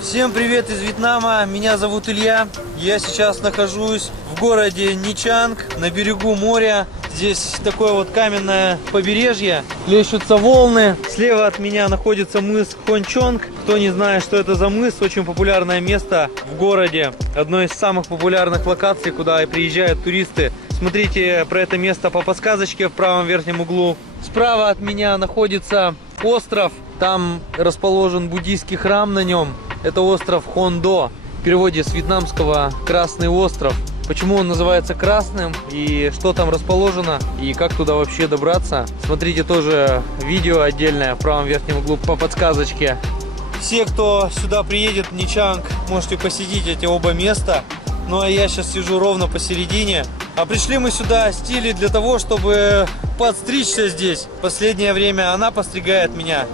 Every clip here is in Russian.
Всем привет из Вьетнама, меня зовут Илья. Я сейчас нахожусь в городе Ничанг, на берегу моря. Здесь такое вот каменное побережье, плещутся волны. Слева от меня находится мыс Хончонг. Кто не знает, что это за мыс, очень популярное место в городе. Одно из самых популярных локаций, куда приезжают туристы. Смотрите про это место по подсказочке в правом верхнем углу. Справа от меня находится остров. Там расположен буддийский храм на нем. Это остров Хондо. В переводе с вьетнамского «Красный остров». Почему он называется красным и что там расположено и как туда вообще добраться, смотрите тоже видео отдельное в правом верхнем углу по подсказочке. Все, кто сюда приедет в Ничанг, можете посетить эти оба места. Ну а я сейчас сижу ровно посередине. А пришли мы сюда с Тилей для того, чтобы подстричься здесь. Последнее время она постригает меня.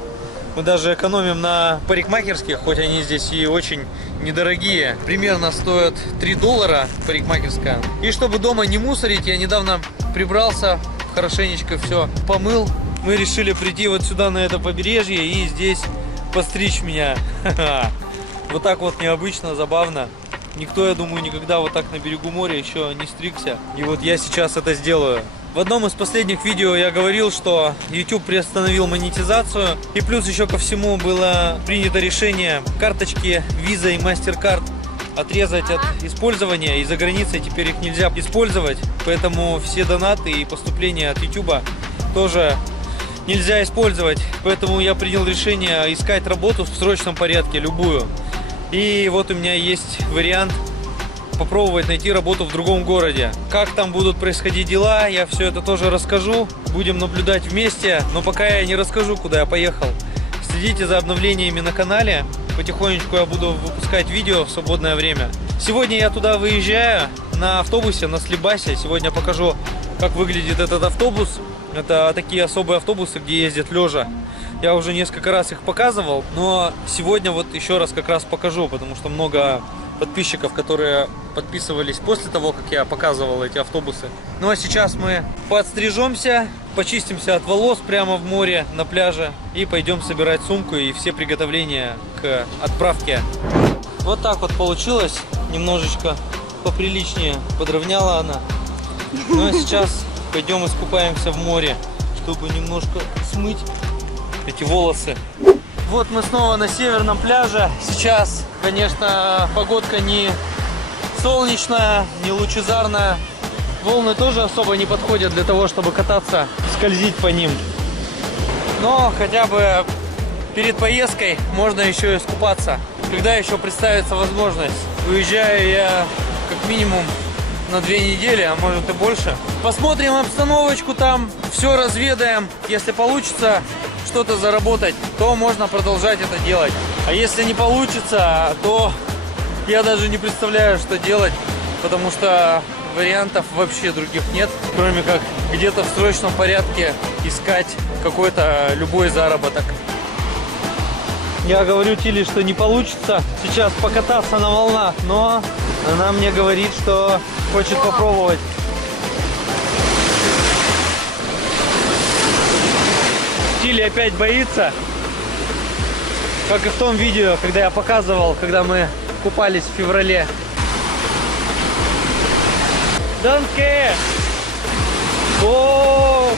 Мы даже экономим на парикмахерских, хоть они здесь и очень недорогие. Примерно стоят $3 парикмахерская. И чтобы дома не мусорить, я недавно прибрался, хорошенечко все помыл. Мы решили прийти вот сюда, на это побережье, и здесь подстричь меня. Вот так вот необычно, забавно. Никто, я думаю, никогда вот так на берегу моря еще не стригся. И вот я сейчас это сделаю. В одном из последних видео я говорил, что YouTube приостановил монетизацию. И плюс еще ко всему было принято решение карточки Visa и MasterCard отрезать от использования. И за границей теперь их нельзя использовать. Поэтому все донаты и поступления от YouTube тоже нельзя использовать. Поэтому я принял решение искать работу в срочном порядке, любую. И вот у меня есть вариант попробовать найти работу в другом городе. Как там будут происходить дела, я все это тоже расскажу. Будем наблюдать вместе, но пока я не расскажу, куда я поехал. Следите за обновлениями на канале. Потихонечку я буду выпускать видео в свободное время. Сегодня я туда выезжаю на автобусе, на Слибасе. Сегодня покажу, как выглядит этот автобус. Это такие особые автобусы, где ездят лежа. Я уже несколько раз их показывал, но сегодня вот еще раз как раз покажу, потому что много подписчиков, которые подписывались после того, как я показывал эти автобусы. Ну а сейчас мы подстрижемся, почистимся от волос прямо в море на пляже и пойдем собирать сумку и все приготовления к отправке. Вот так вот получилось, немножечко поприличнее подровняла она. Ну а сейчас пойдем искупаемся в море, чтобы немножко смыть эти волосы. Вот мы снова на северном пляже. Сейчас, конечно, погодка не солнечная, не лучезарная. Волны тоже особо не подходят для того, чтобы кататься, скользить по ним. Но хотя бы перед поездкой можно еще искупаться. Когда еще представится возможность? Уезжаю я как минимум на 2 недели, а может и больше. Посмотрим обстановочку там, все разведаем. Если получится что-то заработать, то можно продолжать это делать. А если не получится, то я даже не представляю, что делать, потому что вариантов вообще других нет, кроме как где-то в срочном порядке искать какой-то любой заработок. Я говорю Тиле, что не получится сейчас покататься на волнах, но она мне говорит, что хочет попробовать. Тилли опять боится, как и в том видео, когда я показывал, когда мы купались в феврале. Данке! О!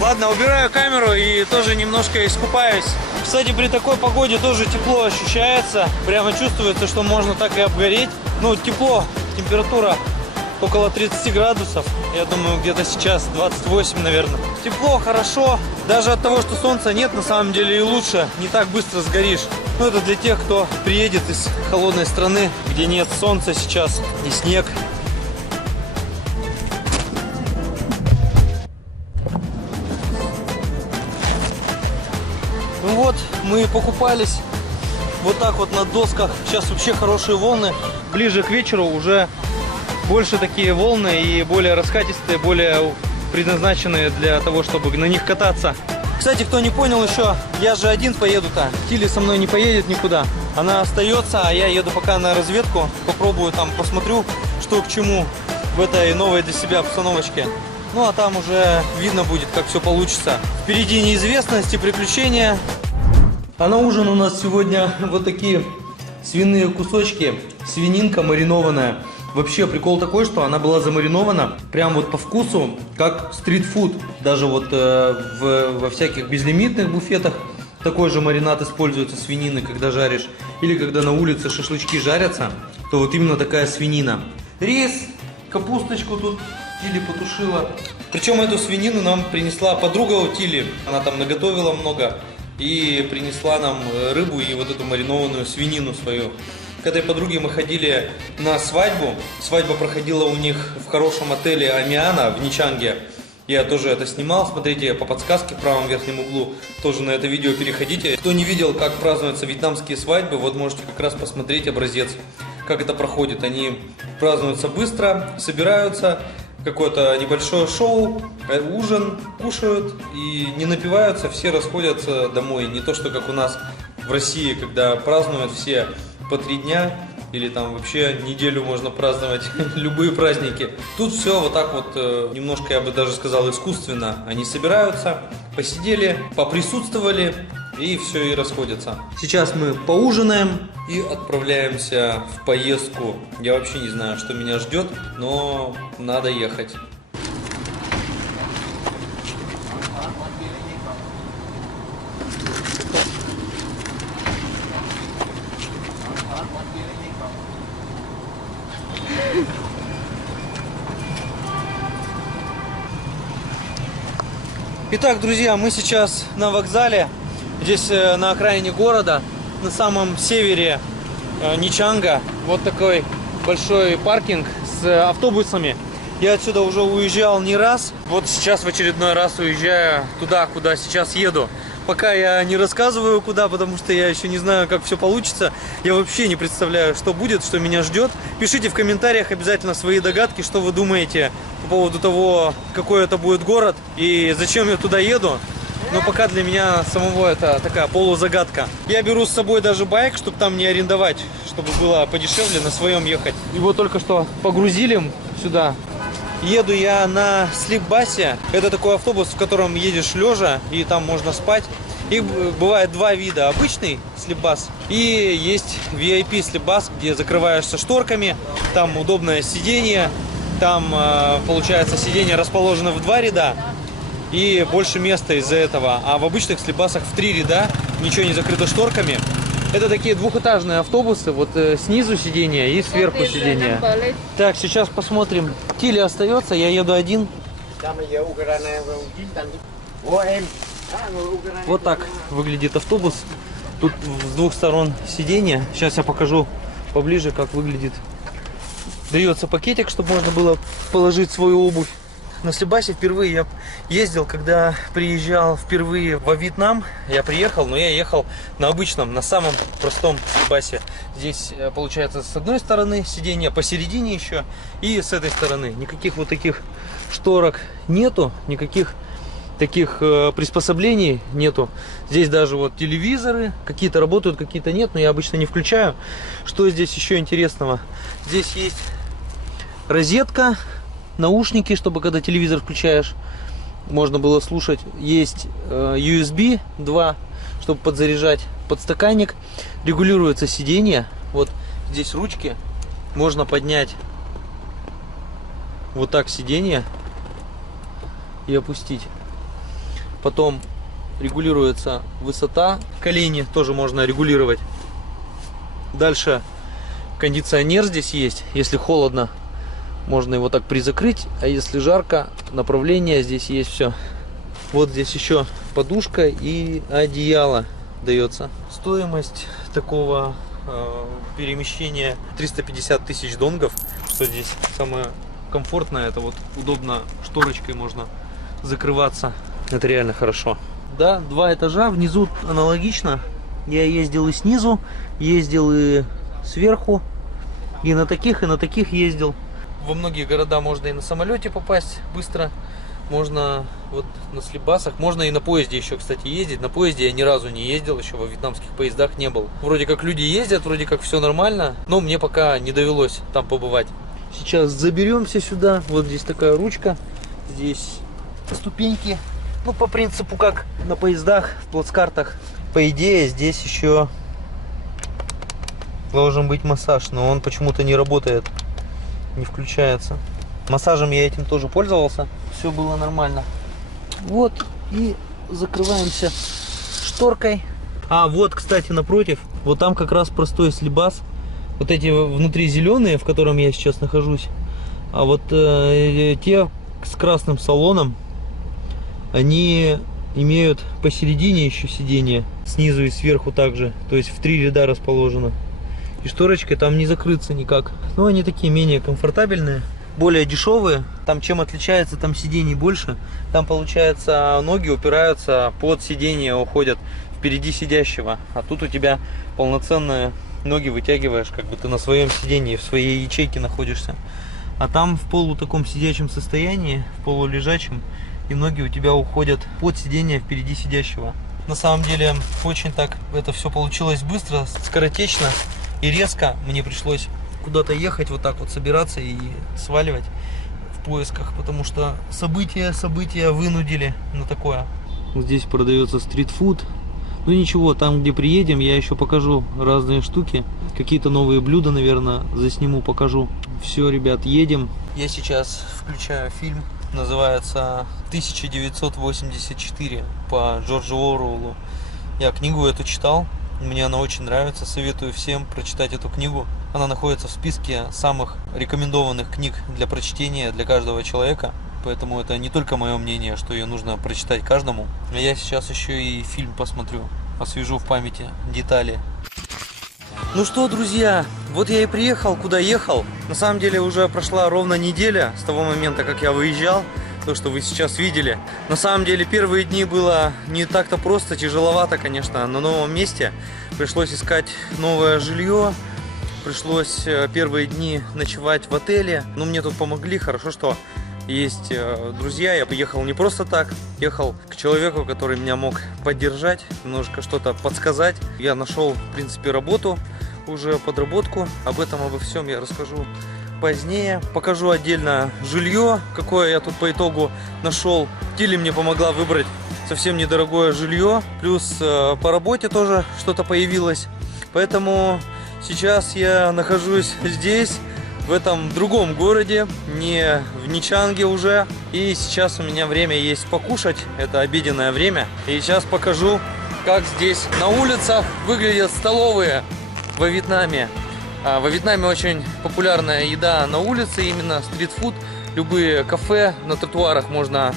Ладно, убираю камеру и тоже немножко искупаюсь. Кстати, при такой погоде тоже тепло ощущается. Прямо чувствуется, что можно так и обгореть. Ну, тепло, температура около 30 градусов. Я думаю, где-то сейчас 28, наверное. Тепло, хорошо. Даже от того, что солнца нет, на самом деле и лучше. Не так быстро сгоришь. Ну, это для тех, кто приедет из холодной страны, где нет солнца сейчас и снег. Ну вот, мы покупались вот так вот на досках. Сейчас вообще хорошие волны. Ближе к вечеру уже больше такие волны и более раскатистые, более предназначенные для того, чтобы на них кататься. Кстати, кто не понял еще, я же один поеду-то. Тилли со мной не поедет никуда. Она остается, а я еду пока на разведку. Попробую там, посмотрю, что к чему в этой новой для себя обстановочке. Ну, а там уже видно будет, как все получится. Впереди неизвестность и приключения. А на ужин у нас сегодня вот такие свиные кусочки. Свининка маринованная. Вообще прикол такой, что она была замаринована прям вот по вкусу, как стритфуд. Даже вот во всяких безлимитных буфетах такой же маринад используется свинины, когда жаришь. Или когда на улице шашлычки жарятся, то вот именно такая свинина. Рис, капусточку тут Тилли потушила. Причем эту свинину нам принесла подруга у Тилли. Она там наготовила много и принесла нам рыбу и вот эту маринованную свинину свою. К этой подруге мы ходили на свадьбу. Свадьба проходила у них в хорошем отеле Амиана в Ничанге. Я тоже это снимал. Смотрите по подсказке в правом верхнем углу. Тоже на это видео переходите. Кто не видел, как празднуются вьетнамские свадьбы, вот можете как раз посмотреть образец, как это проходит. Они празднуются быстро, собираются, какое-то небольшое шоу, ужин, кушают и не напиваются, все расходятся домой. Не то, что как у нас в России, когда празднуют все по 3 дня, или там вообще неделю можно праздновать любые праздники. Тут все вот так вот, немножко, я бы даже сказал, искусственно. Они собираются, посидели, поприсутствовали, и все, и расходятся. Сейчас мы поужинаем и отправляемся в поездку. Я вообще не знаю, что меня ждет, но надо ехать. Итак, друзья, мы сейчас на вокзале, здесь на окраине города, на самом севере Ничанга. Вот такой большой паркинг с автобусами. Я отсюда уже уезжал не раз, вот сейчас в очередной раз уезжаю туда, куда сейчас еду. Пока я не рассказываю куда, потому что я еще не знаю, как все получится. Я вообще не представляю, что будет, что меня ждет. Пишите в комментариях обязательно свои догадки, что вы думаете по поводу того, какой это будет город и зачем я туда еду. Но пока для меня самого это такая полузагадка. Я беру с собой даже байк, чтобы там не арендовать, чтобы было подешевле на своем ехать. Его только что погрузили сюда. Еду я на слипбасе. Это такой автобус, в котором едешь лежа, и там можно спать. Их бывает 2 вида. Обычный слипбас и есть VIP слипбас, где закрываешься шторками. Там удобное сиденье. Там, получается, сиденье расположено в 2 ряда. И больше места из-за этого. А в обычных слипбасах в 3 ряда. Ничего не закрыто шторками. Это такие двухэтажные автобусы, вот снизу сиденье и сверху сиденье. Так, сейчас посмотрим. Тилли остается, я еду один. Вот так выглядит автобус. Тут с 2 сторон сиденья. Сейчас я покажу поближе, как выглядит. Дается пакетик, чтобы можно было положить свою обувь. На слипбасе впервые я ездил, когда приезжал впервые во Вьетнам. Я приехал, но я ехал на обычном, на самом простом слипбасе. Здесь, получается, с одной стороны сиденье, посередине еще, и с этой стороны. Никаких вот таких шторок нету, никаких таких приспособлений нету. Здесь даже вот телевизоры, какие-то работают, какие-то нет, но я обычно не включаю. Что здесь еще интересного? Здесь есть розетка. Наушники, чтобы когда телевизор включаешь, можно было слушать. Есть USB 2, чтобы подзаряжать подстаканник. Регулируется сиденье. Вот здесь ручки. Можно поднять вот так сиденье и опустить. Потом регулируется высота. Колени тоже можно регулировать. Дальше кондиционер здесь есть. Если холодно, можно его так призакрыть, а если жарко, направление здесь есть все. Вот здесь еще подушка и одеяло дается. Стоимость такого перемещения 350 тысяч донгов. Что здесь самое комфортное, это вот удобно шторочкой можно закрываться. Это реально хорошо. Да, 2 этажа, внизу аналогично. Я ездил и снизу, ездил и сверху. И на таких ездил. Во многие города можно и на самолете попасть быстро. Можно вот на слипбасах, можно и на поезде еще, кстати, ездить. На поезде я ни разу не ездил, еще во вьетнамских поездах не был. Вроде как люди ездят, вроде как все нормально, но мне пока не довелось там побывать. Сейчас заберемся сюда, вот здесь такая ручка, здесь ступеньки. Ну, по принципу, как на поездах, в плацкартах. По идее, здесь еще должен быть массаж, но он почему-то не работает, не включается. Массажем я этим тоже пользовался, все было нормально. Вот, и закрываемся шторкой. А, вот, кстати, напротив, вот там как раз простой слипбас. Вот эти внутри зеленые, в котором я сейчас нахожусь, а вот те с красным салоном, они имеют посередине еще сиденье, снизу и сверху также, то есть в 3 ряда расположено. И шторочкой там не закрыться никак. Но они такие менее комфортабельные, более дешевые. Там чем отличается, там сидений больше. Там получается ноги упираются под сиденье, уходят впереди сидящего. А тут у тебя полноценные ноги вытягиваешь, как бы ты на своем сиденье, в своей ячейке находишься. А там в полу таком сидячем состоянии, в полулежачем, и ноги у тебя уходят под сиденье впереди сидящего. На самом деле очень так это все получилось быстро, скоротечно и резко. Мне пришлось куда-то ехать, вот так вот собираться и сваливать в поисках, потому что события вынудили на такое. Здесь продается стритфуд. Ну ничего, там где приедем, я еще покажу разные штуки. Какие-то новые блюда, наверное, засниму, покажу. Все, ребят, едем. Я сейчас включаю фильм, называется 1984 по Джорджу Оруэллу. Я книгу эту читал, мне она очень нравится, советую всем прочитать эту книгу. Она находится в списке самых рекомендованных книг для прочтения для каждого человека. Поэтому это не только мое мнение, что ее нужно прочитать каждому. А я сейчас еще и фильм посмотрю, освежу в памяти детали. Ну что, друзья, вот я и приехал, куда ехал. На самом деле уже прошла ровно неделя с того момента, как я выезжал. То, что вы сейчас видели. На самом деле первые дни было не так-то просто, тяжеловато, конечно. На новом месте пришлось искать новое жилье. Пришлось первые дни ночевать в отеле. Но мне тут помогли, хорошо, что есть друзья. Я поехал не просто так, ехал к человеку, который меня мог поддержать, немножко что-то подсказать. Я нашел, в принципе, работу, уже подработку. Обо всем я расскажу позднее. Покажу отдельно жилье, какое я тут по итогу нашел. Тилли мне помогла выбрать совсем недорогое жилье. Плюс по работе тоже что-то появилось. Поэтому сейчас я нахожусь здесь, в этом другом городе, не в Ничанге уже. И сейчас у меня время есть покушать, это обеденное время. И сейчас покажу, как здесь на улицах выглядят столовые во Вьетнаме. Во Вьетнаме очень популярная еда на улице, именно стритфуд. Любые кафе на тротуарах можно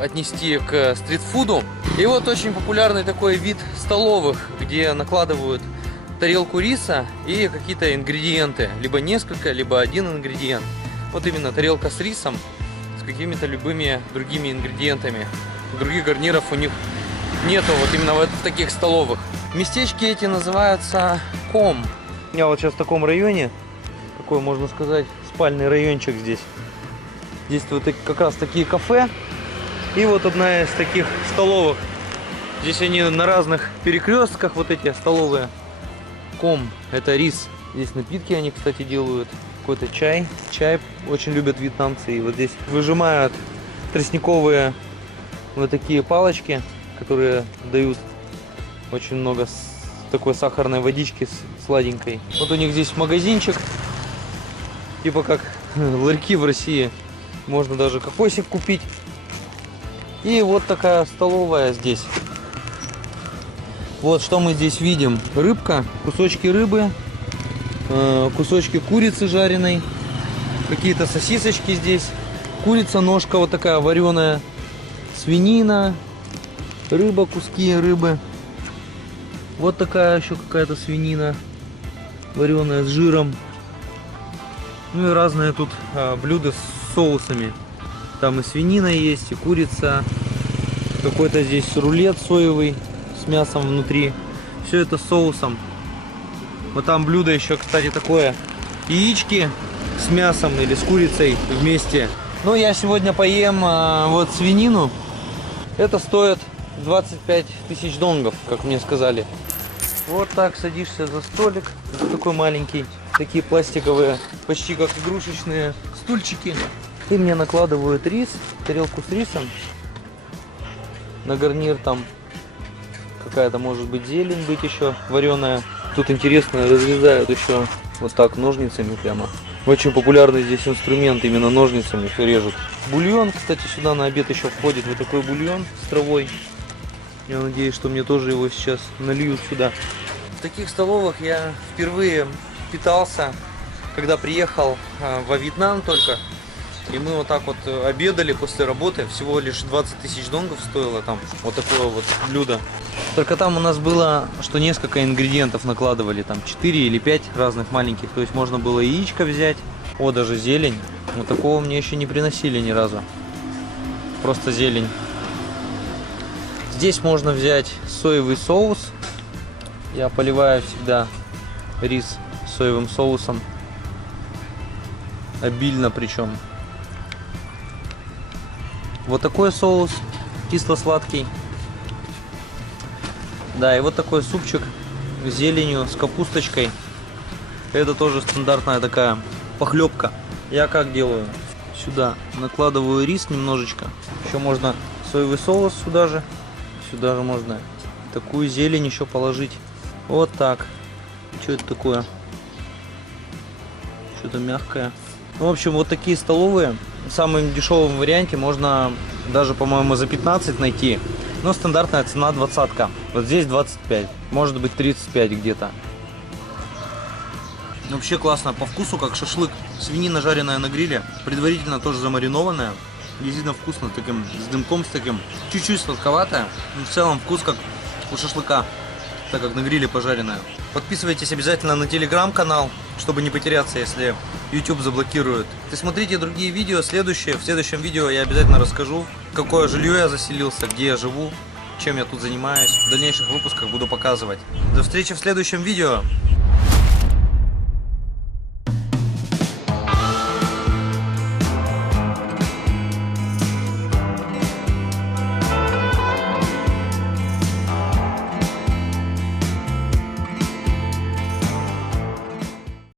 отнести к стритфуду. И вот очень популярный такой вид столовых, где накладывают тарелку риса и какие-то ингредиенты. Либо несколько, либо один ингредиент. Вот именно тарелка с рисом, с какими-то любыми другими ингредиентами. Других гарниров у них нету, вот именно в таких столовых. Местечки эти называются Ком. Я вот сейчас в таком районе, такой, можно сказать, спальный райончик здесь. Здесь вот как раз такие кафе. И вот одна из таких столовых. Здесь они на разных перекрестках, вот эти столовые. Ком, это рис. Здесь напитки они, кстати, делают. Какой-то чай. Чай очень любят вьетнамцы. И вот здесь выжимают тростниковые вот такие палочки, которые дают очень много такой сахарной водички сладенькой. Вот у них здесь магазинчик, типа как ларьки в России. Можно даже кокосик купить. И вот такая столовая здесь. Вот что мы здесь видим. Рыбка, кусочки рыбы, кусочки курицы жареной, какие-то сосисочки здесь. Курица, ножка вот такая вареная, свинина, рыба, куски рыбы. Вот такая еще какая-то свинина вареная с жиром. Ну и разные тут блюда с соусами. Там и свинина есть, и курица. Какой-то здесь рулет соевый с мясом внутри. Все это с соусом. Вот там блюдо еще, кстати, такое. Яички с мясом или с курицей вместе. Ну, я сегодня поем вот свинину. Это стоит 25 тысяч донгов, как мне сказали. Вот так садишься за столик, такой маленький, такие пластиковые, почти как игрушечные стульчики. И мне накладывают рис, тарелку с рисом. На гарнир там какая-то может быть зелень быть еще вареная. Тут интересно, разрезают еще вот так ножницами прямо. Очень популярный здесь инструмент, именно ножницами все режут. Бульон, кстати, сюда на обед еще входит вот такой бульон с травой. Я надеюсь, что мне тоже его сейчас нальют сюда. В таких столовых я впервые питался, когда приехал во Вьетнам только. И мы вот так вот обедали после работы. Всего лишь 20 тысяч донгов стоило там вот такое вот блюдо. Только там у нас было, что несколько ингредиентов накладывали. Там 4 или 5 разных маленьких. То есть можно было яичко взять. О, даже зелень. Вот такого мне еще не приносили ни разу. Просто зелень. Здесь можно взять соевый соус. Я поливаю всегда рис соевым соусом. Обильно причем. Вот такой соус, кисло-сладкий. Да, и вот такой супчик с зеленью, с капусточкой. Это тоже стандартная такая похлебка. Я как делаю? Сюда накладываю рис немножечко. Еще можно соевый соус сюда же. Сюда же можно такую зелень еще положить. Вот так. Что это такое? Что-то мягкое. В общем, вот такие столовые. В самом дешевом варианте можно даже, по-моему, за 15 найти. Но стандартная цена 20-ка. Вот здесь 25. Может быть 35 где-то. Вообще классно. По вкусу как шашлык. Свинина жареная на гриле. Предварительно тоже замаринованная. Действительно вкусно. Таким, с дымком с таким. Чуть-чуть сладковатая. Но в целом вкус как у шашлыка. Так как на гриле пожаренная. Подписывайтесь обязательно на телеграм-канал, чтобы не потеряться, если YouTube заблокирует. И смотрите другие видео, следующие. В следующем видео я обязательно расскажу, в какое жилье я заселился, где я живу, чем я тут занимаюсь. В дальнейших выпусках буду показывать. До встречи в следующем видео.